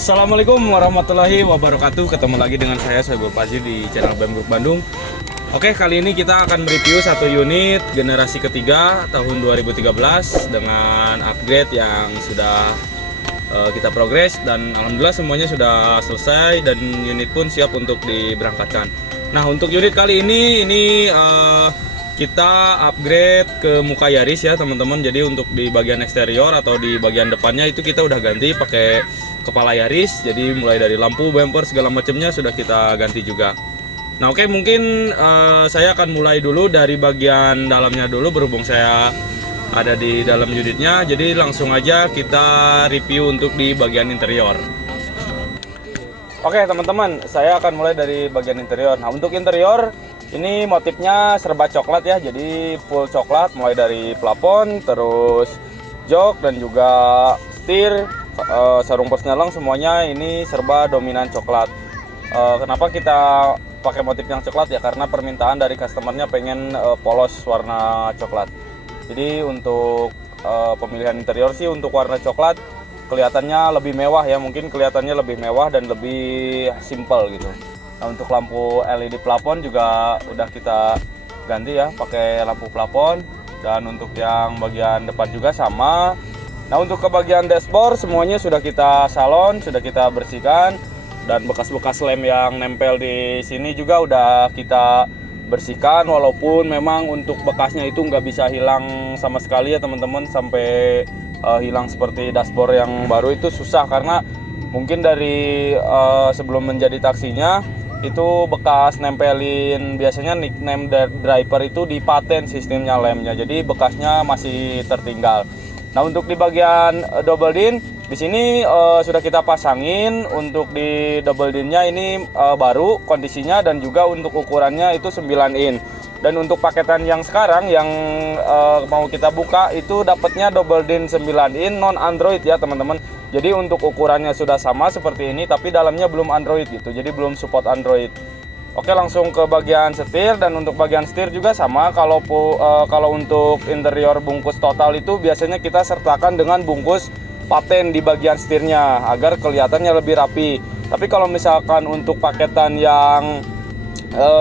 Assalamualaikum warahmatullahi wabarakatuh. Ketemu lagi dengan saya Soebul Fazil di channel BEM Group Bandung. Oke, kali ini kita akan mereview satu unit generasi ketiga tahun 2013 dengan upgrade yang sudah kita progres, dan alhamdulillah semuanya sudah selesai dan unit pun siap untuk diberangkatkan. Nah, untuk unit kali ini kita upgrade ke muka Yaris ya teman-teman. Jadi untuk di bagian eksterior atau di bagian depannya itu kita udah ganti pakai kepala Yaris. Jadi mulai dari lampu, bumper, segala macamnya sudah kita ganti juga. Nah oke, mungkin saya akan mulai dulu dari bagian dalamnya dulu berhubung saya ada di dalam unitnya. Jadi langsung aja kita review untuk di bagian interior. Oke teman-teman, saya akan mulai dari bagian interior. Nah untuk interior ini motifnya serba coklat ya. Jadi full coklat mulai dari plafon, terus jok dan juga setir, sarung persneling, semuanya ini serba dominan coklat. Kenapa kita pakai motif yang coklat ya? Karena permintaan dari customernya pengen polos warna coklat. Jadi untuk pemilihan interior sih untuk warna coklat kelihatannya lebih mewah ya, mungkin kelihatannya lebih mewah dan lebih simple gitu. Nah untuk lampu LED plafon juga udah kita ganti ya, pakai lampu plafon, dan untuk yang bagian depan juga sama. Nah untuk ke bagian dashboard semuanya sudah kita salon, sudah kita bersihkan, dan bekas-bekas lem yang nempel di sini juga udah kita bersihkan. Walaupun memang untuk bekasnya itu nggak bisa hilang sama sekali ya teman-teman, sampai hilang seperti dashboard yang baru itu susah, karena mungkin dari sebelum menjadi taksinya itu bekas nempelin, biasanya nickname driver itu di paten sistemnya lemnya, jadi bekasnya masih tertinggal. Nah untuk di bagian double din di sini sudah kita pasangin. Untuk di double dinnya ini baru kondisinya, dan juga untuk ukurannya itu 9 in. Dan untuk paketan yang sekarang yang mau kita buka itu dapatnya double din 9 in non Android ya teman-teman. Jadi untuk ukurannya sudah sama seperti ini, tapi dalamnya belum Android gitu. Jadi belum support Android. Oke, langsung ke bagian setir. Dan untuk bagian setir juga sama. Kalau untuk interior bungkus total itu biasanya kita sertakan dengan bungkus paten di bagian setirnya agar kelihatannya lebih rapi. Tapi kalau misalkan untuk paketan yang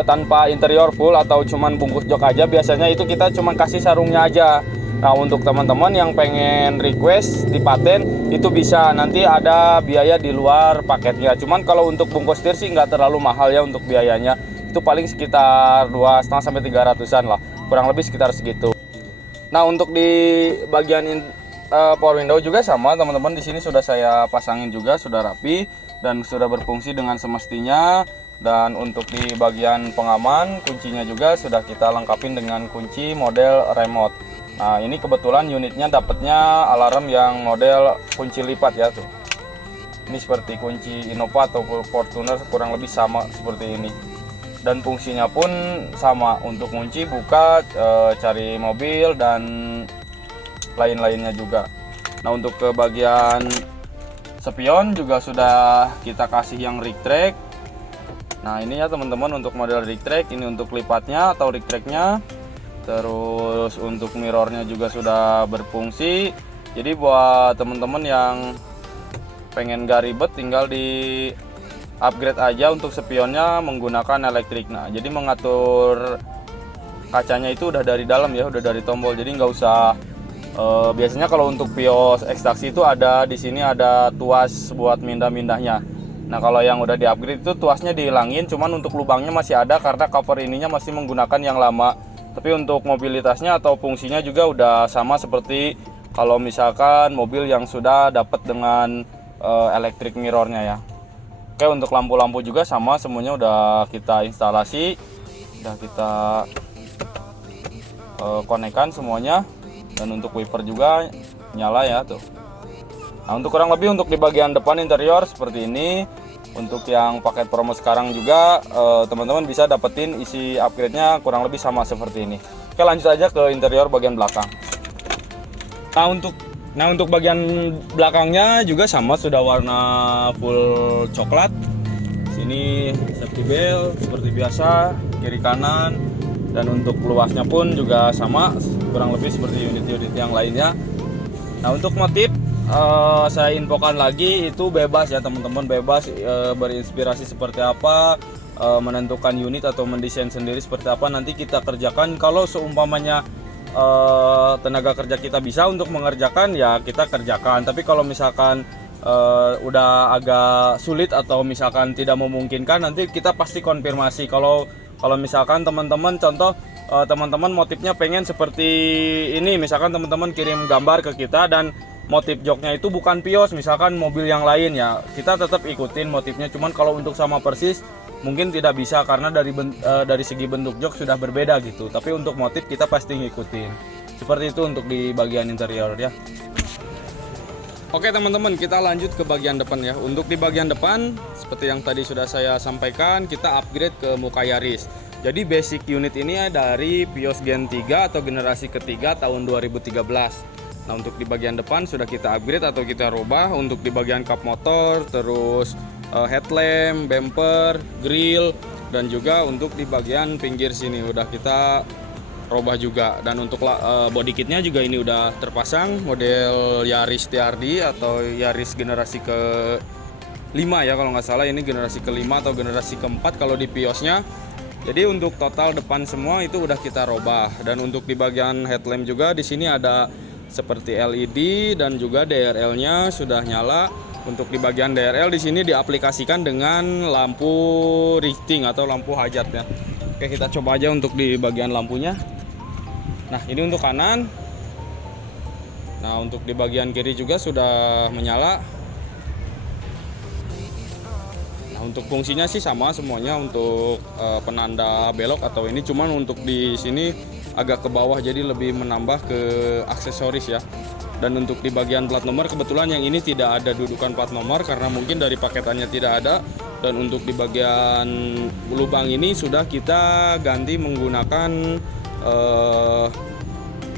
tanpa interior full atau cuman bungkus jok aja, biasanya itu kita cuman kasih sarungnya aja. Nah untuk teman-teman yang pengen request di paten itu bisa, nanti ada biaya di luar paketnya. Cuman kalau untuk bungkus setir sih nggak terlalu mahal ya untuk biayanya. Itu paling sekitar 2,5 sampai 300-an lah, kurang lebih sekitar segitu. Nah untuk di bagian power window juga sama teman-teman. Di sini sudah saya pasangin juga, sudah rapi dan sudah berfungsi dengan semestinya. Dan untuk di bagian pengaman kuncinya juga sudah kita lengkapin dengan kunci model remote. Nah ini kebetulan unitnya dapatnya alarm yang model kunci lipat ya tuh. Ini seperti kunci Innova atau Fortuner, kurang lebih sama seperti ini. Dan fungsinya pun sama untuk kunci buka, cari mobil dan lain-lainnya juga. Nah untuk ke bagian spion juga sudah kita kasih yang rig track. Nah ini ya teman-teman untuk model rig track, ini untuk lipatnya atau rig tracknya. Terus untuk mirrornya juga sudah berfungsi. Jadi buat teman-teman yang pengen gak ribet, tinggal di upgrade aja untuk spionnya menggunakan elektrik. Nah jadi mengatur kacanya itu udah dari dalam ya, udah dari tombol, jadi nggak usah. Biasanya kalau untuk Vios ekstraksi itu ada di sini ada tuas buat mindah-mindahnya. Nah kalau yang udah di upgrade itu tuasnya dihilangin, cuman untuk lubangnya masih ada karena cover ininya masih menggunakan yang lama. Tapi untuk mobilitasnya atau fungsinya juga udah sama seperti kalau misalkan mobil yang sudah dapat dengan electric mirrornya ya. Oke, untuk lampu-lampu juga sama, semuanya udah kita instalasi, udah kita konekkan semuanya. Dan untuk wiper juga nyala ya tuh. Nah, untuk kurang lebih untuk di bagian depan interior seperti ini. Untuk yang paket promo sekarang juga teman-teman bisa dapetin isi upgrade-nya kurang lebih sama seperti ini. Oke, lanjut aja ke interior bagian belakang. Nah untuk bagian belakangnya juga sama, sudah warna full coklat. Sini safety belt seperti biasa, kiri kanan, dan untuk luasnya pun juga sama kurang lebih seperti unit-unit yang lainnya. Nah untuk motif saya infokan lagi, itu bebas ya teman-teman, bebas berinspirasi seperti apa, menentukan unit atau mendesain sendiri seperti apa nanti kita kerjakan. Kalau seumpamanya tenaga kerja kita bisa untuk mengerjakan ya kita kerjakan, tapi kalau misalkan udah agak sulit atau misalkan tidak memungkinkan, nanti kita pasti konfirmasi. Kalau misalkan teman-teman contoh teman-teman motifnya pengen seperti ini, misalkan teman-teman kirim gambar ke kita dan motif joknya itu bukan Vios, misalkan mobil yang lain, ya kita tetap ikutin motifnya. Cuman kalau untuk sama persis mungkin tidak bisa karena dari segi bentuk jok sudah berbeda gitu. Tapi untuk motif kita pasti ngikutin. Seperti itu untuk di bagian interior ya. Oke teman-teman, kita lanjut ke bagian depan ya. Untuk di bagian depan seperti yang tadi sudah saya sampaikan, kita upgrade ke muka Yaris. Jadi basic unit ini dari Vios Gen 3 atau generasi ketiga tahun 2013. Nah untuk di bagian depan sudah kita upgrade atau kita rubah. Untuk di bagian kap motor, terus headlamp, bumper, grill, dan juga untuk di bagian pinggir sini udah kita rubah juga. Dan untuk body kitnya juga ini udah terpasang, model Yaris TRD atau Yaris generasi ke-5 ya kalau nggak salah. Ini generasi ke-5 atau generasi ke-4 kalau di Viosnya. Jadi untuk total depan semua itu udah kita rubah. Dan untuk di bagian headlamp juga di sini ada seperti LED dan juga DRL-nya sudah nyala. Untuk di bagian DRL di sini diaplikasikan dengan lampu riting atau lampu hajatnya. Oke, kita coba aja untuk di bagian lampunya. Nah, ini untuk kanan. Nah, untuk di bagian kiri juga sudah menyala. Nah, untuk fungsinya sih sama semuanya. Untuk penanda belok atau ini, cuman untuk di sini agak ke bawah jadi lebih menambah ke aksesoris ya. Dan untuk di bagian plat nomor kebetulan yang ini tidak ada dudukan plat nomor karena mungkin dari paketannya tidak ada. Dan untuk di bagian lubang ini sudah kita ganti menggunakan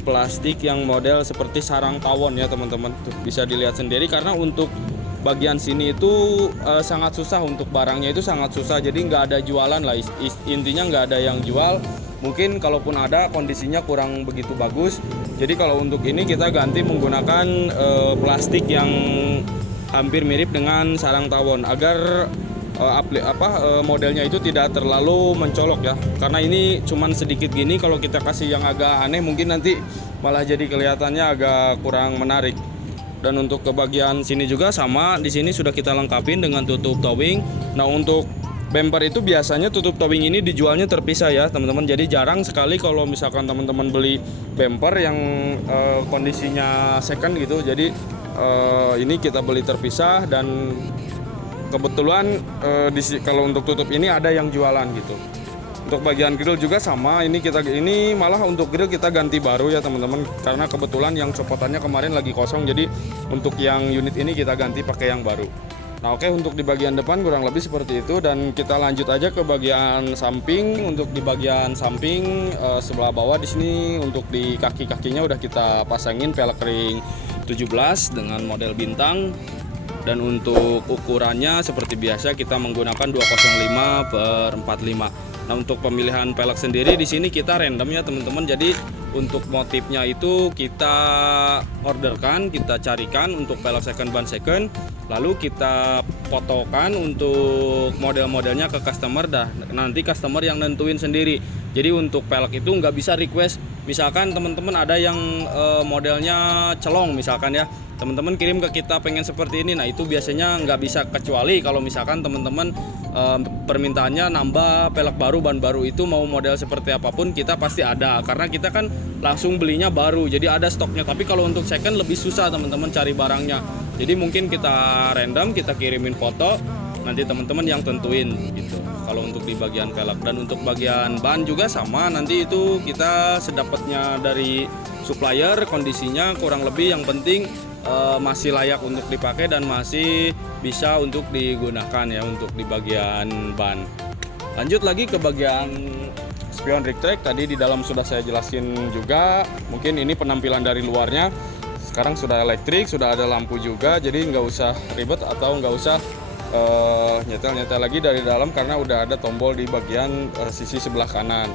plastik yang model seperti sarang tawon ya teman-teman. Tuh bisa dilihat sendiri karena untuk bagian sini itu sangat susah, untuk barangnya itu sangat susah, jadi nggak ada jualan lah, intinya nggak ada yang jual. Mungkin kalaupun ada kondisinya kurang begitu bagus. Jadi kalau untuk ini kita ganti menggunakan plastik yang hampir mirip dengan sarang tawon agar modelnya itu tidak terlalu mencolok ya. Karena ini cuman sedikit gini, kalau kita kasih yang agak aneh mungkin nanti malah jadi kelihatannya agak kurang menarik. Dan untuk ke bagian sini juga sama, di sini sudah kita lengkapin dengan tutup towing. Nah untuk bumper itu biasanya tutup towing ini dijualnya terpisah ya teman-teman. Jadi jarang sekali kalau misalkan teman-teman beli bumper yang kondisinya second gitu. Jadi ini kita beli terpisah dan kebetulan kalau untuk tutup ini ada yang jualan gitu. Untuk bagian grill juga sama, ini malah untuk grill kita ganti baru ya teman-teman, karena kebetulan yang copotannya kemarin lagi kosong, jadi untuk yang unit ini kita ganti pakai yang baru. Nah oke, untuk di bagian depan kurang lebih seperti itu, dan kita lanjut aja ke bagian samping. Untuk di bagian samping sebelah bawah di sini untuk di kaki-kakinya udah kita pasangin velg ring 17 dengan model bintang. Dan untuk ukurannya seperti biasa kita menggunakan 205/45. Nah untuk pemilihan pelek sendiri di sini kita random ya teman-teman. Jadi untuk motifnya itu kita orderkan, kita carikan untuk pelek second ban second, lalu kita fotokan untuk model-modelnya ke customer, nanti customer yang nentuin sendiri. Jadi untuk pelek itu nggak bisa request, misalkan teman-teman ada yang modelnya celong misalkan ya, teman-teman kirim ke kita pengen seperti ini. Nah itu biasanya nggak bisa, kecuali kalau misalkan teman-teman permintaannya nambah pelek baru, ban baru, itu mau model seperti apapun kita pasti ada, karena kita kan langsung belinya baru jadi ada stoknya. Tapi kalau untuk second lebih susah teman-teman cari barangnya, jadi mungkin kita random, kita kirimin foto, nanti teman-teman yang tentuin gitu kalau untuk di bagian pelek. Dan untuk bagian ban juga sama, nanti itu kita sedapatnya dari supplier, kondisinya kurang lebih yang penting masih layak untuk dipakai dan masih bisa untuk digunakan ya untuk di bagian ban. Lanjut lagi ke bagian spion rig track, tadi di dalam sudah saya jelasin juga. Mungkin ini penampilan dari luarnya. Sekarang sudah elektrik, sudah ada lampu juga, jadi nggak usah ribet atau nggak usah nyetel lagi dari dalam karena udah ada tombol di bagian sisi sebelah kanan.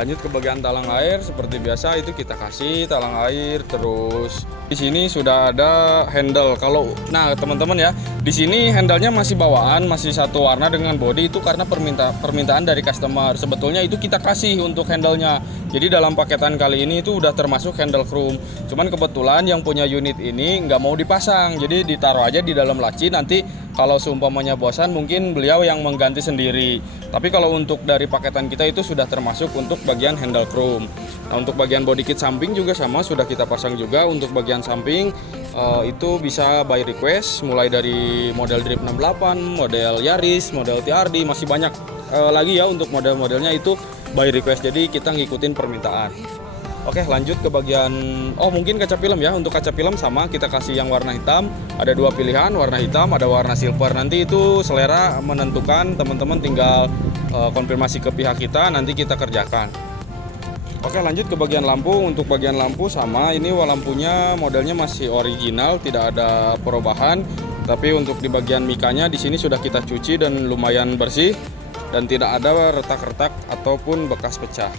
Lanjut ke bagian talang air, seperti biasa itu kita kasih talang air. Terus di sini sudah ada handle. Nah teman-teman ya, di sini handle-nya masih bawaan, masih satu warna dengan body, itu karena permintaan dari customer. Sebetulnya itu kita kasih untuk handle-nya. Jadi dalam paketan kali ini itu udah termasuk handle chrome. Cuman kebetulan yang punya unit ini nggak mau dipasang, jadi ditaruh aja di dalam laci. Nanti kalau seumpamanya bosan mungkin beliau yang mengganti sendiri. Tapi kalau untuk dari paketan kita itu sudah termasuk untuk bagian handle chrome. Nah untuk bagian body kit samping juga sama, sudah kita pasang juga. Untuk bagian samping itu bisa by request, mulai dari model Drip 68, model Yaris, model TRD, masih banyak lagi ya untuk model-modelnya itu by request. Jadi kita ngikutin permintaan. Oke, lanjut ke bagian mungkin kaca film ya. Untuk kaca film sama, kita kasih yang warna hitam. Ada dua pilihan, warna hitam, ada warna silver. Nanti itu selera menentukan, teman-teman tinggal konfirmasi ke pihak kita, nanti kita kerjakan. Oke, lanjut ke bagian lampu. Untuk bagian lampu sama, ini lampunya modelnya masih original, tidak ada perubahan. Tapi untuk di bagian mikanya di sini sudah kita cuci dan lumayan bersih dan tidak ada retak-retak ataupun bekas pecah.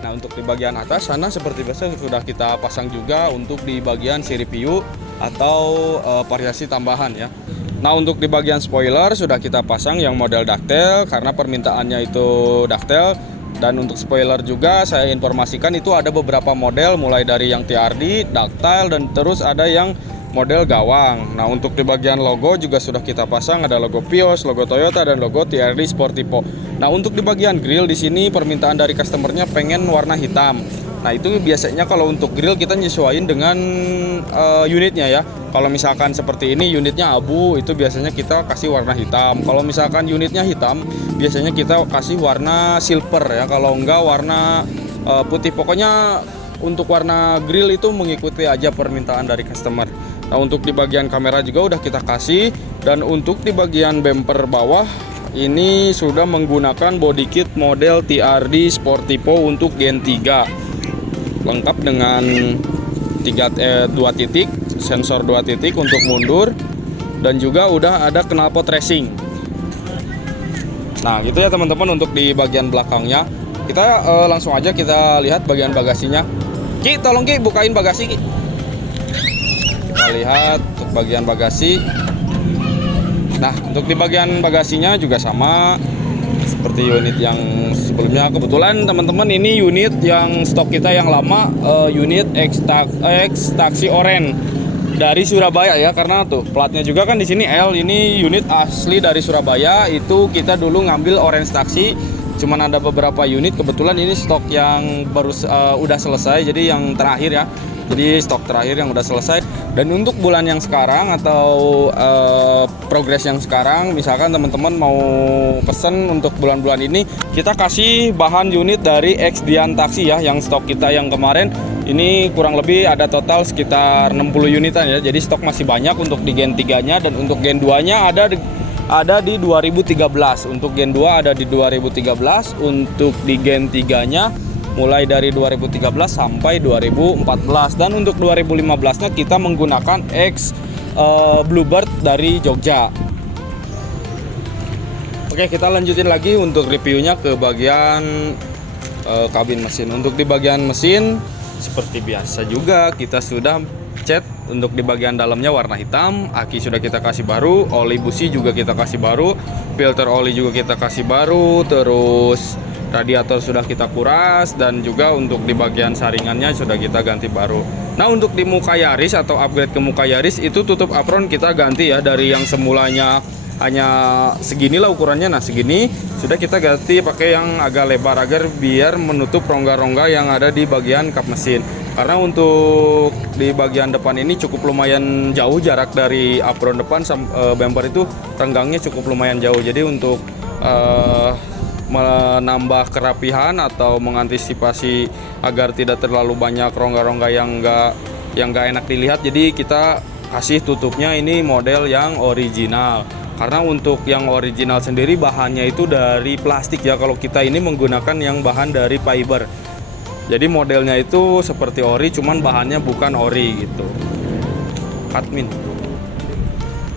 Nah untuk di bagian atas sana seperti biasa sudah kita pasang juga untuk di bagian sirip hiu atau variasi tambahan ya. Nah untuk di bagian spoiler sudah kita pasang yang model ductile karena permintaannya itu ductile. Dan untuk spoiler juga saya informasikan itu ada beberapa model, mulai dari yang TRD, ductile, dan terus ada yang model gawang. Nah untuk di bagian logo juga sudah kita pasang, ada logo Vios, logo Toyota, dan logo TRD Sportivo. Nah untuk di bagian grill di sini permintaan dari customernya pengen warna hitam. Nah itu biasanya kalau untuk grill kita nyesuaiin dengan unitnya ya. Kalau misalkan seperti ini unitnya abu, itu biasanya kita kasih warna hitam. Kalau misalkan unitnya hitam, biasanya kita kasih warna silver ya. Kalau enggak warna putih. Pokoknya untuk warna grill itu mengikuti aja permintaan dari customer. Nah untuk di bagian kamera juga udah kita kasih. Dan untuk di bagian bumper bawah ini sudah menggunakan body kit model TRD Sportivo untuk Gen 3, lengkap dengan 2 titik, sensor 2 titik untuk mundur, dan juga udah ada knalpot racing. Nah gitu ya teman-teman untuk di bagian belakangnya. Kita langsung aja kita lihat bagian bagasinya. Ki, tolong Ki bukain bagasi Ki. Kita lihat untuk bagian bagasi. Nah untuk di bagian bagasinya juga sama seperti unit yang sebelumnya. Kebetulan teman-teman ini unit yang stok kita yang lama, unit X taksi oren dari Surabaya ya, karena tuh platnya juga kan di sini L. Ini unit asli dari Surabaya. Itu kita dulu ngambil orange taksi, cuman ada beberapa unit. Kebetulan ini stok yang baru udah selesai, jadi yang terakhir ya. Jadi stok terakhir yang udah selesai. Dan untuk bulan yang sekarang atau progres yang sekarang, misalkan teman-teman mau pesen untuk bulan-bulan ini, kita kasih bahan unit dari X Dian Taksi ya, yang stok kita yang kemarin. Ini kurang lebih ada total sekitar 60 unitan ya. Jadi stok masih banyak untuk di Gen 3-nya, dan untuk Gen 2-nya ada di 2013. Untuk Gen 2 ada di 2013, untuk di Gen 3-nya mulai dari 2013 sampai 2014, dan untuk 2015-nya kita menggunakan X Bluebird dari Jogja. Oke, kita lanjutin lagi untuk reviewnya ke bagian kabin mesin. Untuk di bagian mesin seperti biasa juga kita sudah cat. Untuk di bagian dalamnya warna hitam, aki sudah kita kasih baru, oli busi juga kita kasih baru, filter oli juga kita kasih baru, terus radiator sudah kita kuras, dan juga untuk di bagian saringannya sudah kita ganti baru. Nah untuk di muka Yaris atau upgrade ke muka Yaris itu tutup apron kita ganti ya, dari yang semulanya hanya segini lah ukurannya, nah segini sudah kita ganti pakai yang agak lebar agar biar menutup rongga-rongga yang ada di bagian kap mesin. Karena untuk di bagian depan ini cukup lumayan jauh jarak dari apron depan bumper itu renggangnya cukup lumayan jauh. Jadi untuk menambah kerapihan atau mengantisipasi agar tidak terlalu banyak rongga-rongga yang gak enak dilihat, jadi kita kasih tutupnya ini model yang original. Karena untuk yang original sendiri bahannya itu dari plastik ya, kalau kita ini menggunakan yang bahan dari fiber. Jadi modelnya itu seperti ori, cuman bahannya bukan ori gitu. Admin.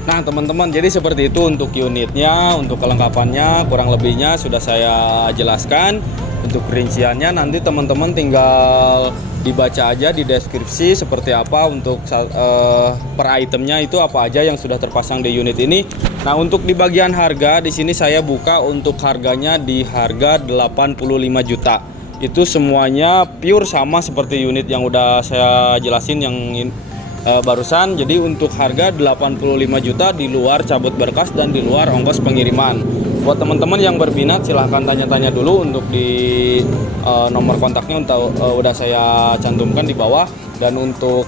Nah teman-teman, jadi seperti itu untuk unitnya, untuk kelengkapannya kurang lebihnya sudah saya jelaskan. Untuk rinciannya nanti teman-teman tinggal dibaca aja di deskripsi seperti apa untuk per itemnya itu apa aja yang sudah terpasang di unit ini. Nah untuk di bagian harga di sini saya buka untuk harganya di harga 85 juta. Itu semuanya pure sama seperti unit yang udah saya jelasin yang barusan. Jadi untuk harga 85 juta di luar cabut berkas dan di luar ongkos pengiriman. Buat teman-teman yang berminat silahkan tanya-tanya dulu untuk di nomor kontaknya udah saya cantumkan di bawah. Dan untuk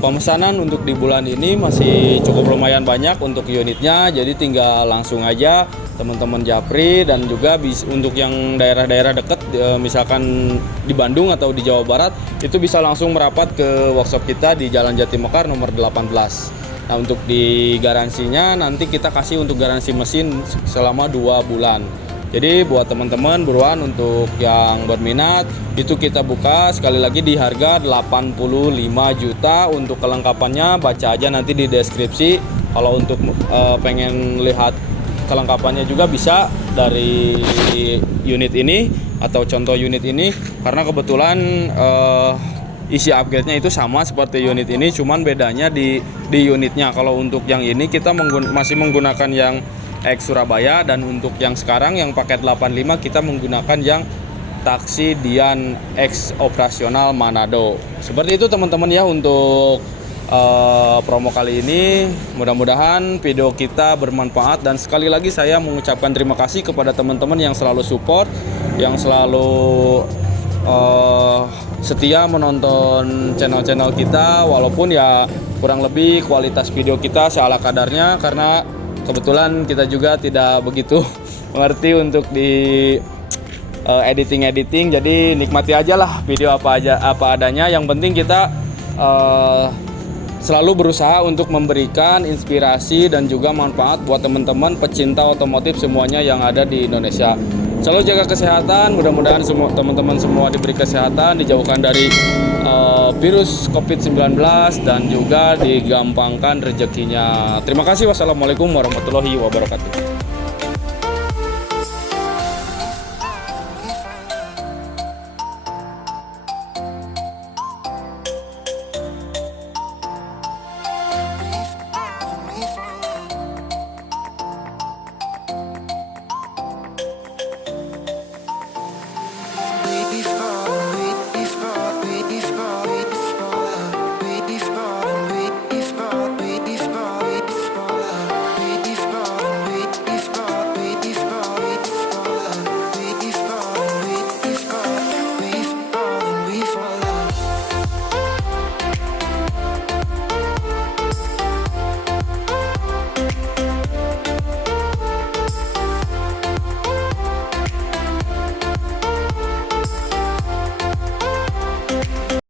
pemesanan untuk di bulan ini masih cukup lumayan banyak untuk unitnya, jadi tinggal langsung aja teman-teman japri. Dan juga untuk yang daerah-daerah dekat misalkan di Bandung atau di Jawa Barat itu bisa langsung merapat ke workshop kita di Jalan Jatimekar nomor 18. Nah untuk di garansinya nanti kita kasih untuk garansi mesin selama 2 bulan. Jadi buat teman-teman buruan untuk yang berminat itu kita buka sekali lagi di harga 85 juta. Untuk kelengkapannya baca aja nanti di deskripsi. Kalau untuk pengen lihat kelengkapannya juga bisa dari unit ini atau contoh unit ini, karena kebetulan isi upgrade-nya itu sama seperti unit ini, cuman bedanya di unitnya. Kalau untuk yang ini kita masih menggunakan yang X Surabaya, dan untuk yang sekarang yang paket 85 kita menggunakan yang taksi Dian X operasional Manado. Seperti itu teman-teman ya untuk promo kali ini. Mudah-mudahan video kita bermanfaat, dan sekali lagi saya mengucapkan terima kasih kepada teman-teman yang selalu support, yang selalu setia menonton channel-channel kita, walaupun ya kurang lebih kualitas video kita seala kadarnya, karena kebetulan kita juga tidak begitu mengerti untuk di editing. Jadi nikmati aja lah video apa adanya. Yang penting kita selalu berusaha untuk memberikan inspirasi dan juga manfaat buat teman-teman pecinta otomotif semuanya yang ada di Indonesia. Selalu jaga kesehatan, mudah-mudahan teman-teman semua diberi kesehatan, dijauhkan dari virus COVID-19, dan juga digampangkan rezekinya. Terima kasih. Wassalamualaikum warahmatullahi wabarakatuh.